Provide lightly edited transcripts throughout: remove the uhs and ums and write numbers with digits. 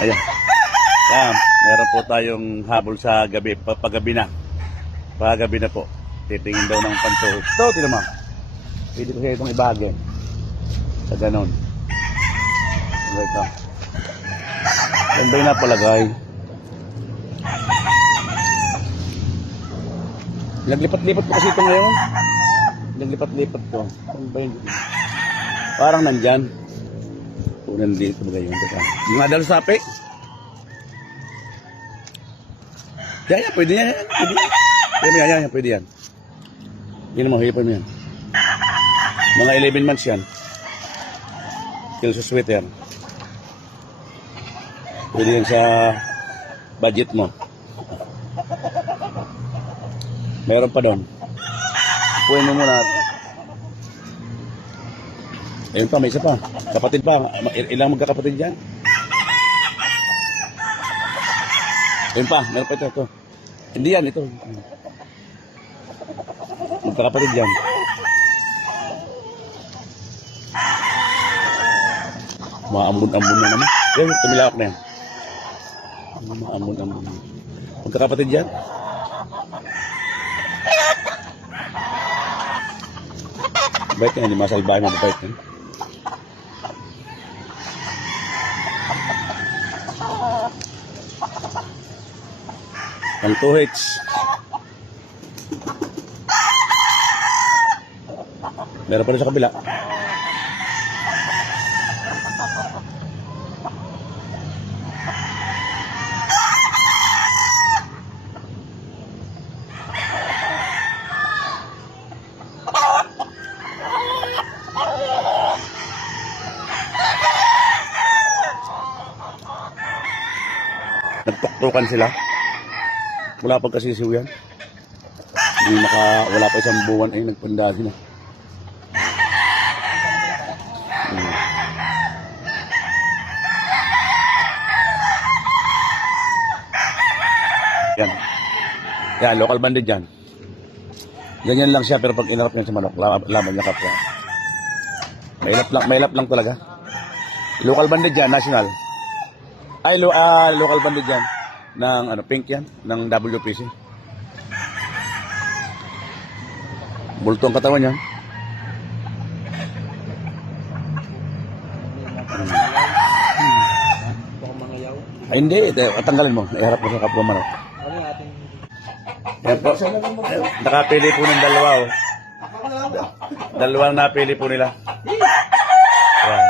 Ayan. Ayan. Meron po tayong habol sa gabi. Pagabi na. Pagabi na po. Titingin daw ng pantuhos. Ito, tinan mo. Pwede ko siya itong ibagay. Sa ganon. Ito. Yan ba yung napalagay? Naglipat-lipat po kasi ito ngayon. Naglipat-lipat ko. Ano ba yun? Parang nandyan. O nandito ba yun? Yung adalo sapi. Yan, pwede yan. Pwede yan. Yan, pwede yan. Yan mo, hipan mo yan. Mga 11 months yan. Kill sa sweater. Pwede yan sa budget mo. Meron pa doon. Puhin mo muna. Ayun pa, may isa pa. Kapatid pa. Ilang magkakapatid dyan? Ayun pa, meron pa ito. Hindi yan, ito. Magkakapatid dyan. Maambun-ambun na naman. Yan, tumilawak na yan. Maambun-ambun. Magkakapatid dyan? Bait yan, hindi masalbahin mo. Bait yan. Ang 2H. Meron pa rin sa kabila. Nagtuktukan sila. Wala pang kasisiw yan. Wala pa isang buwan ay nagpanda sila. Yan. Yan, local bandit yan. Ganyan lang siya pero pag inarap niya sa manok, laban niya kapwa. Mailap lang talaga. Local bandit yan, national. Ay, local bandit yan. Ng pink yan, ng WPC. Bulto ang katawan yan. Ay, hindi, tanggalin mo. Iharap mo sa kapwa manok. Yan po. Nakapili po ng dalawa. Oh. Dalawang napili po nila. Yan.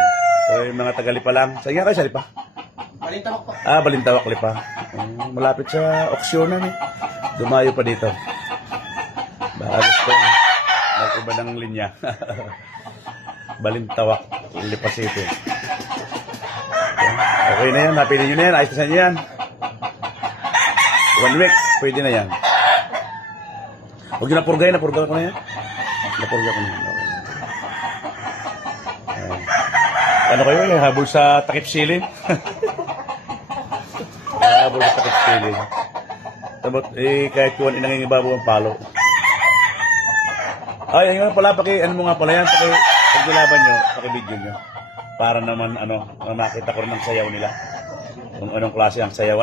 So, yung mga tagali pa lang. Saan nga kayo, Salipa? Balintawak pa. Balintawak Lipa. Malapit sa auksyonan eh. Dumayo pa dito. Baka gusto mag-iba ng linya. Balintawak Lipa City. Okay na yan. Napili nyo na yan. Ayos na nyo yan. 1 week. Pwede na yan. Huwag nyo napurgay. Napurga ko na yan. Napurga ko na yan. Okay. Ano kayo? Habol sa takip silin? Habol sa takip silin. Tapos, kahit kuwan nangingibabaw ang palo. Ay, ayun pala, ano mo nga pala yan, pag nilaban nyo, paki-video nyo. Para naman, makita ko rin ang sayaw nila. Kung anong klase ang sayaw,